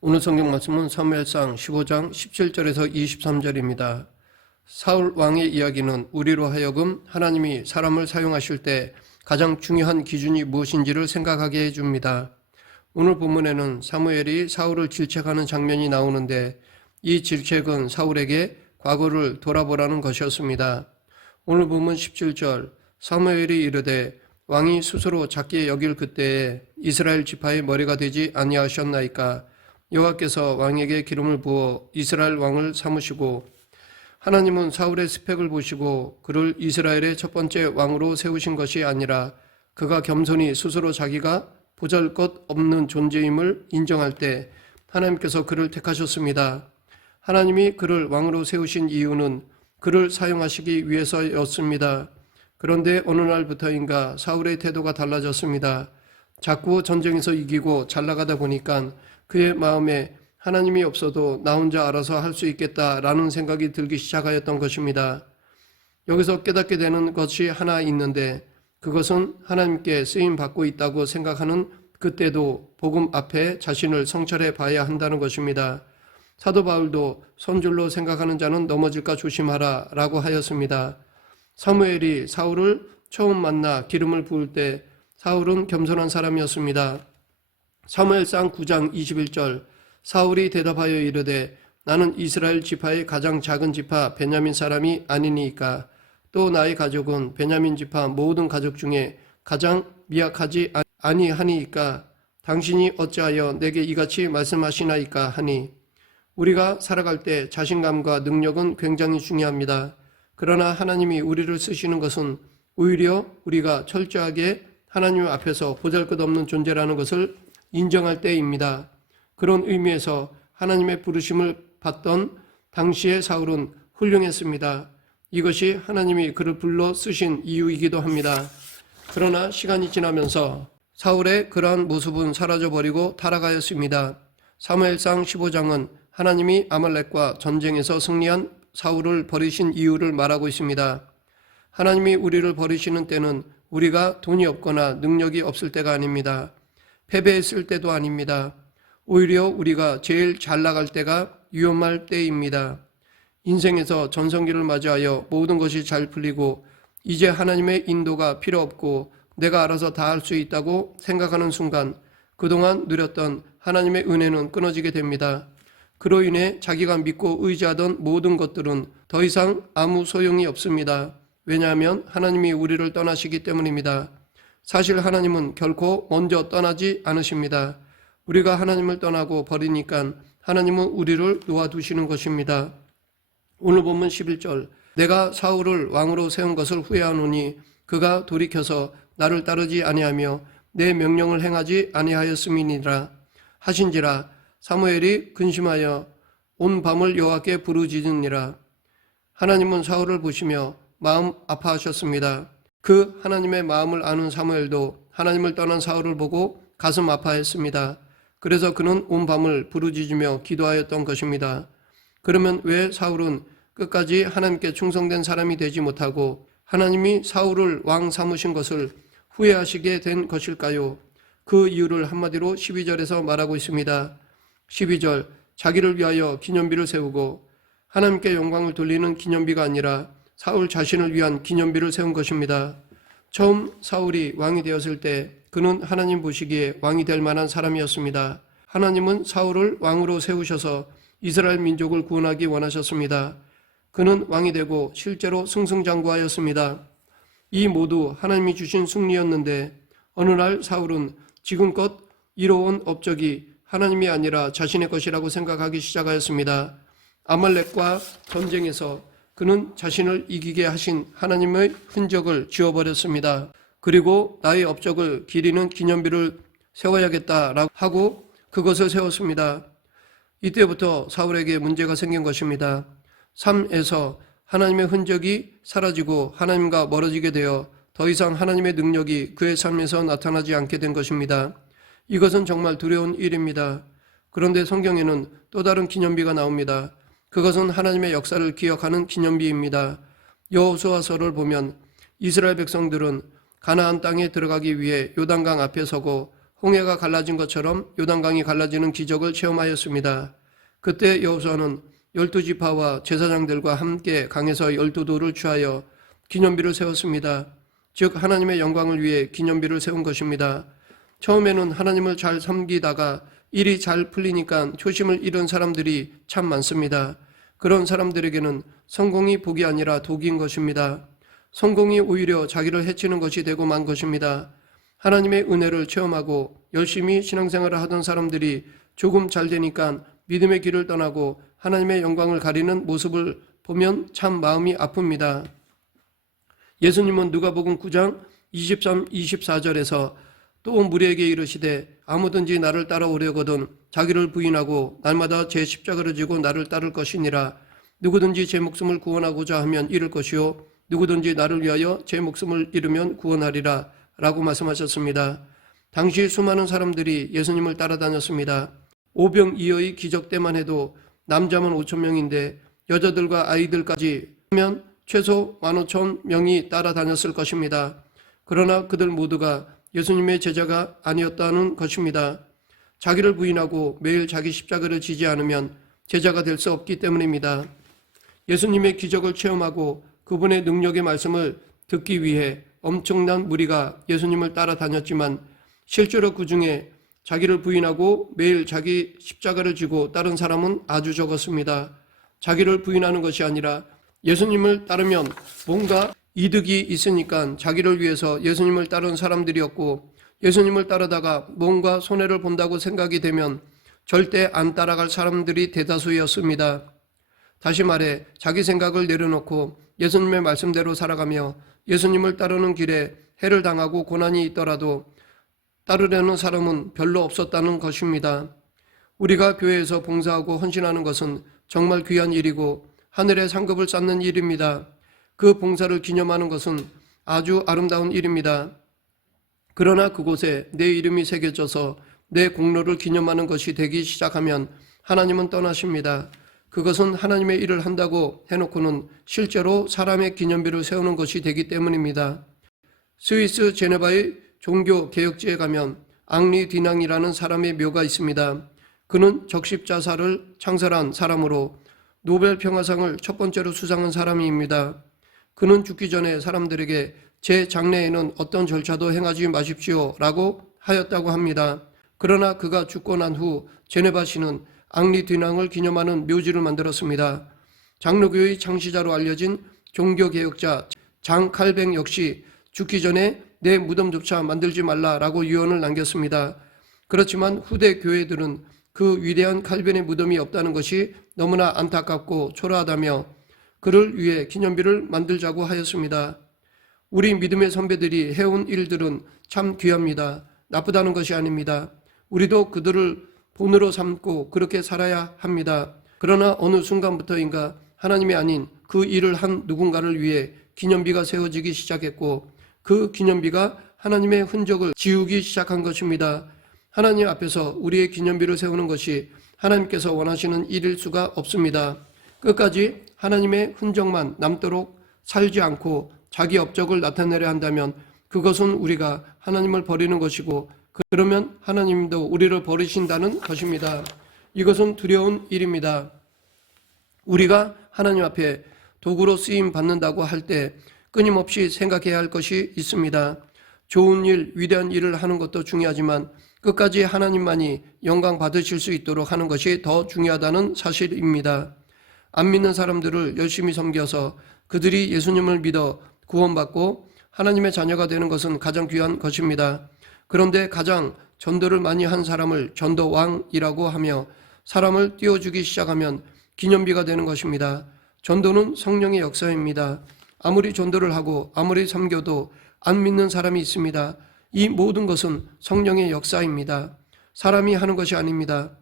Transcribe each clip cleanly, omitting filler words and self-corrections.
오늘 성경 말씀은 사무엘상 15장 17절에서 23절입니다. 사울 왕의 이야기는 우리로 하여금 하나님이 사람을 사용하실 때 가장 중요한 기준이 무엇인지를 생각하게 해줍니다. 오늘 본문에는 사무엘이 사울을 질책하는 장면이 나오는데 이 질책은 사울에게 과거를 돌아보라는 것이었습니다. 오늘 본문 17절 사무엘이 이르되 왕이 스스로 작게 여길 그때에 이스라엘 지파의 머리가 되지 아니하셨나이까. 여호와께서 왕에게 기름을 부어 이스라엘 왕을 삼으시고 하나님은 사울의 스펙을 보시고 그를 이스라엘의 첫 번째 왕으로 세우신 것이 아니라 그가 겸손히 스스로 자기가 보잘것없는 존재임을 인정할 때 하나님께서 그를 택하셨습니다. 하나님이 그를 왕으로 세우신 이유는 그를 사용하시기 위해서였습니다. 그런데 어느 날부터인가 사울의 태도가 달라졌습니다. 자꾸 전쟁에서 이기고 잘 나가다 보니까 그의 마음에 하나님이 없어도 나 혼자 알아서 할 수 있겠다라는 생각이 들기 시작하였던 것입니다. 여기서 깨닫게 되는 것이 하나 있는데 그것은 하나님께 쓰임받고 있다고 생각하는 그때도 복음 앞에 자신을 성찰해 봐야 한다는 것입니다. 사도 바울도 선줄로 생각하는 자는 넘어질까 조심하라 라고 하였습니다. 사무엘이 사울을 처음 만나 기름을 부을 때 사울은 겸손한 사람이었습니다. 사무엘상 9장 21절 사울이 대답하여 이르되 나는 이스라엘 지파의 가장 작은 지파 베냐민 사람이 아니니이까 또 나의 가족은 베냐민 지파 모든 가족 중에 가장 미약하지 아니하니이까 당신이 어찌하여 내게 이같이 말씀하시나이까 하니. 우리가 살아갈 때 자신감과 능력은 굉장히 중요합니다. 그러나 하나님이 우리를 쓰시는 것은 오히려 우리가 철저하게 하나님 앞에서 보잘것없는 존재라는 것을 인정할 때입니다. 그런 의미에서 하나님의 부르심을 받던 당시의 사울은 훌륭했습니다. 이것이 하나님이 그를 불러 쓰신 이유이기도 합니다. 그러나 시간이 지나면서 사울의 그러한 모습은 사라져버리고 타락하였습니다. 사무엘상 15장은 하나님이 아말렉과 전쟁에서 승리한 사울을 버리신 이유를 말하고 있습니다. 하나님이 우리를 버리시는 때는 우리가 돈이 없거나 능력이 없을 때가 아닙니다. 패배했을 때도 아닙니다. 오히려 우리가 제일 잘 나갈 때가 위험할 때입니다. 인생에서 전성기를 맞이하여 모든 것이 잘 풀리고 이제 하나님의 인도가 필요 없고 내가 알아서 다 할 수 있다고 생각하는 순간 그동안 누렸던 하나님의 은혜는 끊어지게 됩니다. 그로 인해 자기가 믿고 의지하던 모든 것들은 더 이상 아무 소용이 없습니다. 왜냐하면 하나님이 우리를 떠나시기 때문입니다. 사실 하나님은 결코 먼저 떠나지 않으십니다. 우리가 하나님을 떠나고 버리니까 하나님은 우리를 놓아두시는 것입니다. 오늘 본문 11절 내가 사울을 왕으로 세운 것을 후회하노니 그가 돌이켜서 나를 따르지 아니하며 내 명령을 행하지 아니하였음이니라 하신지라. 사무엘이 근심하여 온 밤을 여호와께 부르짖으니라. 하나님은 사울을 보시며 마음 아파하셨습니다. 그 하나님의 마음을 아는 사무엘도 하나님을 떠난 사울을 보고 가슴 아파했습니다. 그래서 그는 온 밤을 부르짖으며 기도하였던 것입니다. 그러면 왜 사울은 끝까지 하나님께 충성된 사람이 되지 못하고 하나님이 사울을 왕 삼으신 것을 후회하시게 된 것일까요? 그 이유를 한마디로 12절에서 말하고 있습니다. 12절 자기를 위하여 기념비를 세우고 하나님께 영광을 돌리는 기념비가 아니라 사울 자신을 위한 기념비를 세운 것입니다. 처음 사울이 왕이 되었을 때 그는 하나님 보시기에 왕이 될 만한 사람이었습니다. 하나님은 사울을 왕으로 세우셔서 이스라엘 민족을 구원하기 원하셨습니다. 그는 왕이 되고 실제로 승승장구하였습니다. 이 모두 하나님이 주신 승리였는데 어느 날 사울은 지금껏 이뤄온 업적이 하나님이 아니라 자신의 것이라고 생각하기 시작하였습니다. 아말렉과 전쟁에서 그는 자신을 이기게 하신 하나님의 흔적을 지워버렸습니다. 그리고 나의 업적을 기리는 기념비를 세워야겠다라고 하고 그것을 세웠습니다. 이때부터 사울에게 문제가 생긴 것입니다. 삶에서 하나님의 흔적이 사라지고 하나님과 멀어지게 되어 더 이상 하나님의 능력이 그의 삶에서 나타나지 않게 된 것입니다. 이것은 정말 두려운 일입니다. 그런데 성경에는 또 다른 기념비가 나옵니다. 그것은 하나님의 역사를 기억하는 기념비입니다. 여호수아서를 보면 이스라엘 백성들은 가나안 땅에 들어가기 위해 요단강 앞에 서고 홍해가 갈라진 것처럼 요단강이 갈라지는 기적을 체험하였습니다. 그때 여호수아는 12지파와 제사장들과 함께 강에서 12돌을 취하여 기념비를 세웠습니다. 즉 하나님의 영광을 위해 기념비를 세운 것입니다. 처음에는 하나님을 잘 섬기다가 일이 잘 풀리니까 초심을 잃은 사람들이 참 많습니다. 그런 사람들에게는 성공이 복이 아니라 독인 것입니다. 성공이 오히려 자기를 해치는 것이 되고 만 것입니다. 하나님의 은혜를 체험하고 열심히 신앙생활을 하던 사람들이 조금 잘 되니까 믿음의 길을 떠나고 하나님의 영광을 가리는 모습을 보면 참 마음이 아픕니다. 예수님은 누가복음 9장 23, 24절에서 또 무리에게 이르시되 아무든지 나를 따라오려거든 자기를 부인하고 날마다 제 십자가를 지고 나를 따를 것이니라. 누구든지 제 목숨을 구원하고자 하면 잃을 것이요 누구든지 나를 위하여 제 목숨을 잃으면 구원하리라 라고 말씀하셨습니다. 당시 수많은 사람들이 예수님을 따라다녔습니다. 오병이어의 기적 때만 해도 남자만 5,000명인데 여자들과 아이들까지 하면 최소 15,000명이 따라다녔을 것입니다. 그러나 그들 모두가 예수님의 제자가 아니었다는 것입니다. 자기를 부인하고 매일 자기 십자가를 지지 않으면 제자가 될 수 없기 때문입니다. 예수님의 기적을 체험하고 그분의 능력의 말씀을 듣기 위해 엄청난 무리가 예수님을 따라다녔지만 실제로 그 중에 자기를 부인하고 매일 자기 십자가를 지고 따른 사람은 아주 적었습니다. 자기를 부인하는 것이 아니라 예수님을 따르면 뭔가 이득이 있으니까 자기를 위해서 예수님을 따른 사람들이었고, 예수님을 따르다가 뭔가 손해를 본다고 생각이 되면 절대 안 따라갈 사람들이 대다수였습니다. 다시 말해 자기 생각을 내려놓고 예수님의 말씀대로 살아가며 예수님을 따르는 길에 해를 당하고 고난이 있더라도 따르려는 사람은 별로 없었다는 것입니다. 우리가 교회에서 봉사하고 헌신하는 것은 정말 귀한 일이고 하늘의 상급을 쌓는 일입니다. 그 봉사를 기념하는 것은 아주 아름다운 일입니다. 그러나 그곳에 내 이름이 새겨져서 내 공로를 기념하는 것이 되기 시작하면 하나님은 떠나십니다. 그것은 하나님의 일을 한다고 해놓고는 실제로 사람의 기념비를 세우는 것이 되기 때문입니다. 스위스 제네바의 종교개혁지에 가면 앙리 디낭이라는 사람의 묘가 있습니다. 그는 적십자사를 창설한 사람으로 노벨 평화상을 첫 번째로 수상한 사람입니다. 그는 죽기 전에 사람들에게 제 장래에는 어떤 절차도 행하지 마십시오 라고 하였다고 합니다. 그러나 그가 죽고 난 후 제네바시는 앙리 디낭을 기념하는 묘지를 만들었습니다. 장로교의 창시자로 알려진 종교개혁자 장 칼뱅 역시 죽기 전에 내 무덤조차 만들지 말라라고 유언을 남겼습니다. 그렇지만 후대 교회들은 그 위대한 칼뱅의 무덤이 없다는 것이 너무나 안타깝고 초라하다며 그를 위해 기념비를 만들자고 하였습니다. 우리 믿음의 선배들이 해온 일들은 참 귀합니다. 나쁘다는 것이 아닙니다. 우리도 그들을 본으로 삼고 그렇게 살아야 합니다. 그러나 어느 순간부터인가 하나님이 아닌 그 일을 한 누군가를 위해 기념비가 세워지기 시작했고 그 기념비가 하나님의 흔적을 지우기 시작한 것입니다. 하나님 앞에서 우리의 기념비를 세우는 것이 하나님께서 원하시는 일일 수가 없습니다. 끝까지 하나님의 흔적만 남도록 살지 않고 자기 업적을 나타내려 한다면 그것은 우리가 하나님을 버리는 것이고 그러면 하나님도 우리를 버리신다는 것입니다. 이것은 두려운 일입니다. 우리가 하나님 앞에 도구로 쓰임 받는다고 할 때 끊임없이 생각해야 할 것이 있습니다. 좋은 일, 위대한 일을 하는 것도 중요하지만 끝까지 하나님만이 영광 받으실 수 있도록 하는 것이 더 중요하다는 사실입니다. 안 믿는 사람들을 열심히 섬겨서 그들이 예수님을 믿어 구원받고 하나님의 자녀가 되는 것은 가장 귀한 것입니다. 그런데 가장 전도를 많이 한 사람을 전도왕이라고 하며 사람을 띄워주기 시작하면 기념비가 되는 것입니다. 전도는 성령의 역사입니다. 아무리 전도를 하고 아무리 섬겨도 안 믿는 사람이 있습니다. 이 모든 것은 성령의 역사입니다. 사람이 하는 것이 아닙니다.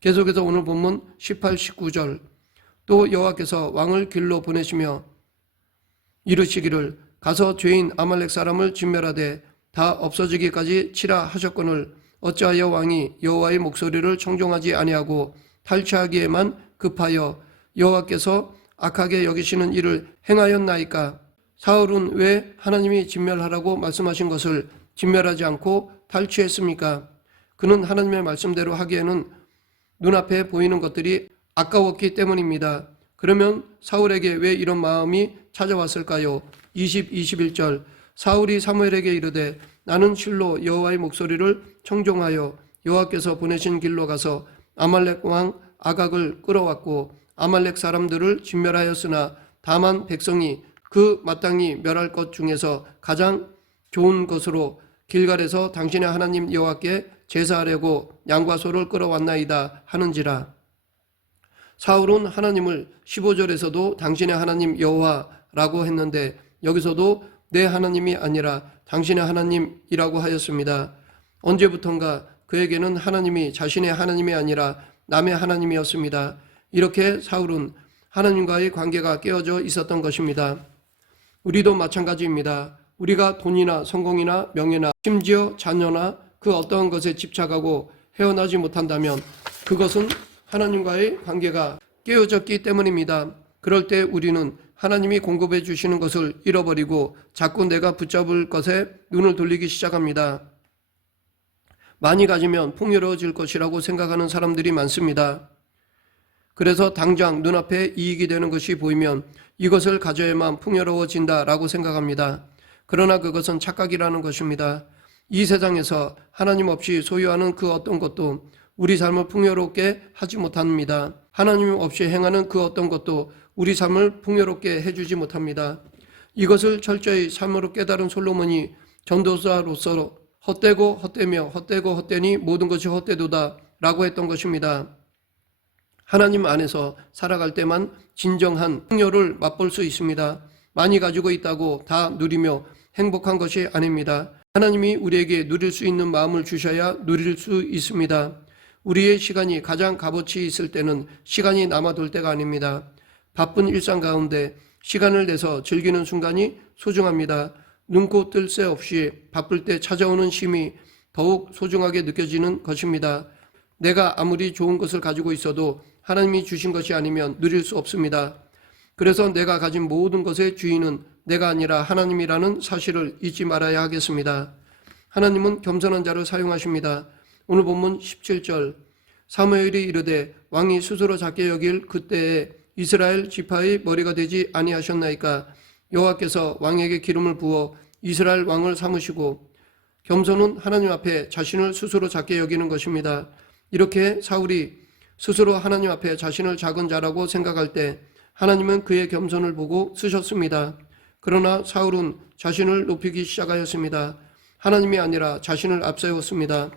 계속해서 오늘 본문 18, 19절 또 여호와께서 왕을 길로 보내시며 이르시기를 가서 죄인 아말렉 사람을 진멸하되 다 없어지기까지 치라 하셨거늘 어찌하여 왕이 여호와의 목소리를 청종하지 아니하고 탈취하기에만 급하여 여호와께서 악하게 여기시는 일을 행하였나이까? 사울은 왜 하나님이 진멸하라고 말씀하신 것을 진멸하지 않고 탈취했습니까? 그는 하나님의 말씀대로 하기에는 눈앞에 보이는 것들이 아까웠기 때문입니다. 그러면 사울에게 왜 이런 마음이 찾아왔을까요? 21절 사울이 사무엘에게 이르되 나는 실로 여호와의 목소리를 청종하여 여호와께서 보내신 길로 가서 아말렉 왕 아각을 끌어왔고 아말렉 사람들을 진멸하였으나 다만 백성이 그 마땅히 멸할 것 중에서 가장 좋은 것으로 길갈에서 당신의 하나님 여호와께 제사하려고 양과 소를 끌어왔나이다 하는지라. 사울은 하나님을 15절에서도 당신의 하나님 여호와라고 했는데 여기서도 내 하나님이 아니라 당신의 하나님이라고 하였습니다. 언제부턴가 그에게는 하나님이 자신의 하나님이 아니라 남의 하나님이었습니다. 이렇게 사울은 하나님과의 관계가 깨어져 있었던 것입니다. 우리도 마찬가지입니다. 우리가 돈이나 성공이나 명예나 심지어 자녀나 그 어떠한 것에 집착하고 헤어나지 못한다면 그것은 하나님과의 관계가 깨어졌기 때문입니다. 그럴 때 우리는 하나님이 공급해 주시는 것을 잃어버리고 자꾸 내가 붙잡을 것에 눈을 돌리기 시작합니다. 많이 가지면 풍요로워질 것이라고 생각하는 사람들이 많습니다. 그래서 당장 눈앞에 이익이 되는 것이 보이면 이것을 가져야만 풍요로워진다라고 생각합니다. 그러나 그것은 착각이라는 것입니다. 이 세상에서 하나님 없이 소유하는 그 어떤 것도 우리 삶을 풍요롭게 하지 못합니다. 하나님 없이 행하는 그 어떤 것도 우리 삶을 풍요롭게 해주지 못합니다. 이것을 철저히 삶으로 깨달은 솔로몬이 전도자로서 헛되고 헛되며 헛되고 헛되니 모든 것이 헛되도다 라고 했던 것입니다. 하나님 안에서 살아갈 때만 진정한 풍요를 맛볼 수 있습니다. 많이 가지고 있다고 다 누리며 행복한 것이 아닙니다. 하나님이 우리에게 누릴 수 있는 마음을 주셔야 누릴 수 있습니다. 우리의 시간이 가장 값어치 있을 때는 시간이 남아돌 때가 아닙니다. 바쁜 일상 가운데 시간을 내서 즐기는 순간이 소중합니다. 눈코 뜰 새 없이 바쁠 때 찾아오는 쉼이 더욱 소중하게 느껴지는 것입니다. 내가 아무리 좋은 것을 가지고 있어도 하나님이 주신 것이 아니면 누릴 수 없습니다. 그래서 내가 가진 모든 것의 주인은 내가 아니라 하나님이라는 사실을 잊지 말아야 하겠습니다. 하나님은 겸손한 자를 사용하십니다. 오늘 본문 17절 사무엘이 이르되 왕이 스스로 작게 여길 그때에 이스라엘 지파의 머리가 되지 아니하셨나이까. 여호와께서 왕에게 기름을 부어 이스라엘 왕을 삼으시고 겸손은 하나님 앞에 자신을 스스로 작게 여기는 것입니다. 이렇게 사울이 스스로 하나님 앞에 자신을 작은 자라고 생각할 때 하나님은 그의 겸손을 보고 쓰셨습니다. 그러나 사울은 자신을 높이기 시작하였습니다. 하나님이 아니라 자신을 앞세웠습니다.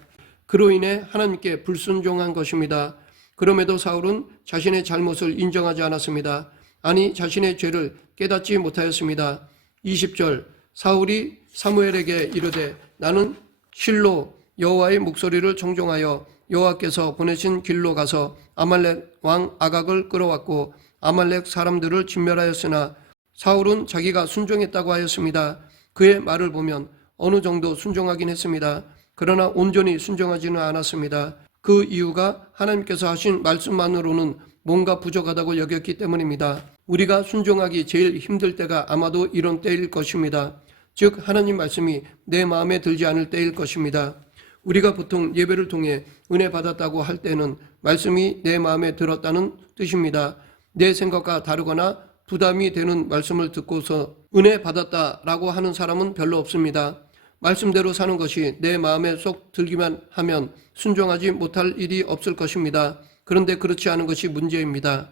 그로 인해 하나님께 불순종한 것입니다. 그럼에도 사울은 자신의 잘못을 인정하지 않았습니다. 아니 자신의 죄를 깨닫지 못하였습니다. 20절 사울이 사무엘에게 이르되 나는 실로 여호와의 목소리를 청종하여 여호와께서 보내신 길로 가서 아말렉 왕 아각을 끌어왔고 아말렉 사람들을 진멸하였으나 사울은 자기가 순종했다고 하였습니다. 그의 말을 보면 어느 정도 순종하긴 했습니다. 그러나 온전히 순종하지는 않았습니다. 그 이유가 하나님께서 하신 말씀만으로는 뭔가 부족하다고 여겼기 때문입니다. 우리가 순종하기 제일 힘들 때가 아마도 이런 때일 것입니다. 즉 하나님 말씀이 내 마음에 들지 않을 때일 것입니다. 우리가 보통 예배를 통해 은혜 받았다고 할 때는 말씀이 내 마음에 들었다는 뜻입니다. 내 생각과 다르거나 부담이 되는 말씀을 듣고서 은혜 받았다라고 하는 사람은 별로 없습니다. 말씀대로 사는 것이 내 마음에 쏙 들기만 하면 순종하지 못할 일이 없을 것입니다. 그런데 그렇지 않은 것이 문제입니다.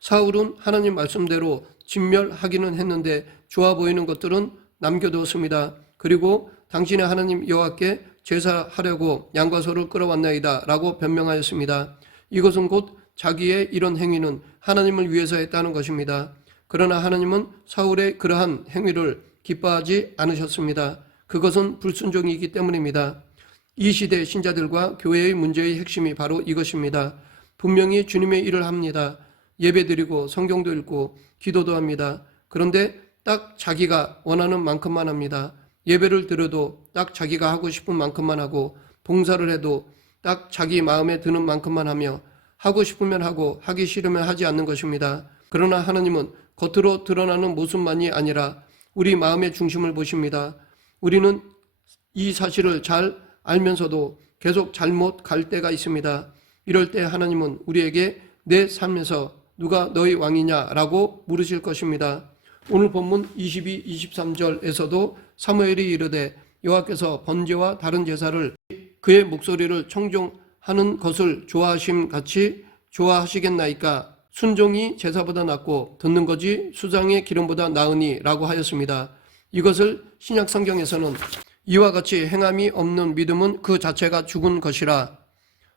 사울은 하나님 말씀대로 진멸하기는 했는데 좋아 보이는 것들은 남겨두었습니다. 그리고 당신의 하나님 여호와께 제사하려고 양과 소를 끌어왔나이다 라고 변명하였습니다. 이것은 곧 자기의 이런 행위는 하나님을 위해서 했다는 것입니다. 그러나 하나님은 사울의 그러한 행위를 기뻐하지 않으셨습니다. 그것은 불순종이기 때문입니다. 이 시대 신자들과 교회의 문제의 핵심이 바로 이것입니다. 분명히 주님의 일을 합니다. 예배드리고 성경도 읽고 기도도 합니다. 그런데 딱 자기가 원하는 만큼만 합니다. 예배를 드려도 딱 자기가 하고 싶은 만큼만 하고 봉사를 해도 딱 자기 마음에 드는 만큼만 하며 하고 싶으면 하고 하기 싫으면 하지 않는 것입니다. 그러나 하나님은 겉으로 드러나는 모습만이 아니라 우리 마음의 중심을 보십니다. 우리는 이 사실을 잘 알면서도 계속 잘못 갈 때가 있습니다. 이럴 때 하나님은 우리에게 내 삶에서 누가 너희 왕이냐라고 물으실 것입니다. 오늘 본문 22, 23절에서도 사무엘이 이르되 여호와께서 번제와 다른 제사를 그의 목소리를 청종하는 것을 좋아하심 같이 좋아하시겠나이까? 순종이 제사보다 낫고 듣는 것이 수장의 기름보다 나으니 라고 하였습니다. 이것을 신약 성경에서는 이와 같이 행함이 없는 믿음은 그 자체가 죽은 것이라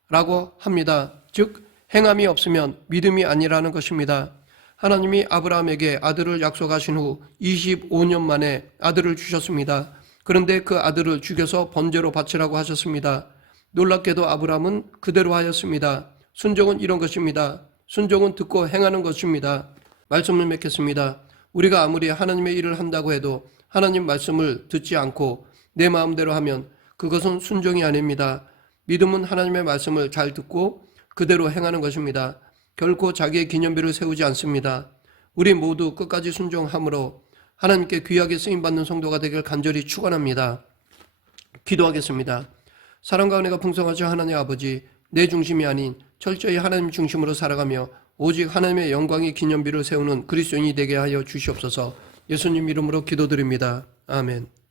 라고 합니다. 즉 행함이 없으면 믿음이 아니라는 것입니다. 하나님이 아브라함에게 아들을 약속하신 후 25년 만에 아들을 주셨습니다. 그런데 그 아들을 죽여서 번제로 바치라고 하셨습니다. 놀랍게도 아브라함은 그대로 하였습니다. 순종은 이런 것입니다. 순종은 듣고 행하는 것입니다. 말씀을 맺겠습니다. 우리가 아무리 하나님의 일을 한다고 해도 하나님 말씀을 듣지 않고 내 마음대로 하면 그것은 순종이 아닙니다. 믿음은 하나님의 말씀을 잘 듣고 그대로 행하는 것입니다. 결코 자기의 기념비를 세우지 않습니다. 우리 모두 끝까지 순종함으로 하나님께 귀하게 쓰임받는 성도가 되길 간절히 축원합니다. 기도하겠습니다. 사랑과 은혜가 풍성하신 하나님 아버지, 내 중심이 아닌 철저히 하나님 중심으로 살아가며 오직 하나님의 영광의 기념비를 세우는 그리스도인이 되게 하여 주시옵소서. 예수님 이름으로 기도드립니다. 아멘.